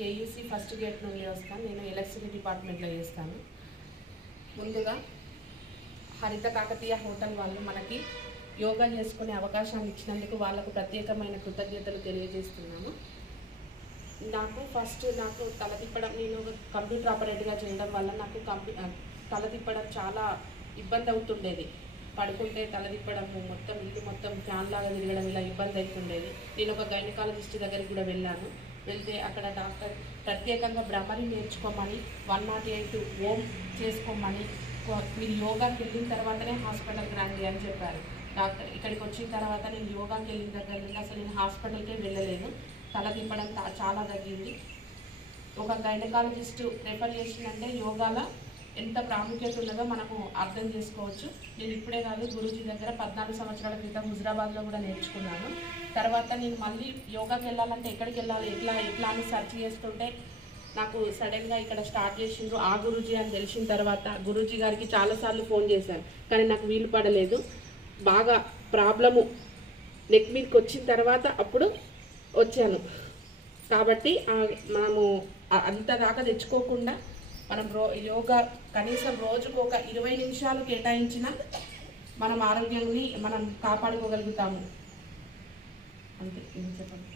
KUC first gate నుండి వస్తాను. నేను ఎలక్ట్రిసిటీ డిపార్ట్మెంట్లో చేస్తాను. ముందుగా హరిత కాకతీయ హోటల్ వాళ్ళు మనకి యోగా చేసుకునే అవకాశాన్ని ఇచ్చినందుకు వాళ్ళకు ప్రత్యేకమైన కృతజ్ఞతలు తెలియజేస్తున్నాను. నాకు తల తిప్పడం, నేను కంప్యూటర్ ఆపరేటర్గా చేయడం వల్ల నాకు తల తిప్పడం చాలా ఇబ్బంది అవుతుండేది. పడుకుంటే తల తిప్పడము, మొత్తం ఇల్లు మొత్తం ఫ్యాన్ లాగా తిరగడం, ఇలా ఇబ్బంది అవుతుండేది. నేను ఒక గైనకాలజిస్ట్ దగ్గరికి కూడా వెళ్తే అక్కడ డాక్టర్ ప్రత్యేకంగా భ్రమరి నేర్చుకోమని 108 ఓం చేసుకోమని, మీరు యోగాకి వెళ్ళిన తర్వాతనే హాస్పిటల్కి రండి అని చెప్పారు డాక్టర్. ఇక్కడికి వచ్చిన తర్వాత నేను యోగాకి వెళ్ళిన దగ్గర నుండి అసలు నేను హాస్పిటల్కే వెళ్ళలేదు. తల తిప్పడం చాలా తగ్గింది. ఒక గైనకాలజిస్ట్ రెఫర్ చేసిందంటే యోగాలో ఎంత ప్రాముఖ్యత ఉన్నదో మనకు అర్థం చేసుకోవచ్చు. నేను ఇప్పుడే కాదు, గురూజీ దగ్గర 14 సంవత్సరాల క్రితం హుజరాబాద్లో కూడా నేర్చుకున్నాను. తర్వాత నేను మళ్ళీ యోగాకి వెళ్ళాలంటే ఎక్కడికి వెళ్ళాలి, ఎట్లా అని సెర్చ్ చేస్తుంటే నాకు సడన్గా ఇక్కడ స్టార్ట్ చేసిండ్రు ఆ గురూజీ అని తెలిసిన తర్వాత గురూజీ గారికి చాలాసార్లు ఫోన్ చేశాను, కానీ నాకు వీలు పడలేదు. బాగా ప్రాబ్లము నెక్ మీదకి వచ్చిన తర్వాత అప్పుడు వచ్చాను. కాబట్టి మనము అంత దాకా తెచ్చుకోకుండా మనం యోగా కనీసం రోజుకు ఒక 20 నిమిషాలు కేటాయించినా మనం ఆరోగ్యాన్ని మనం కాపాడుకోగలుగుతాము. అంతే, చెప్పండి.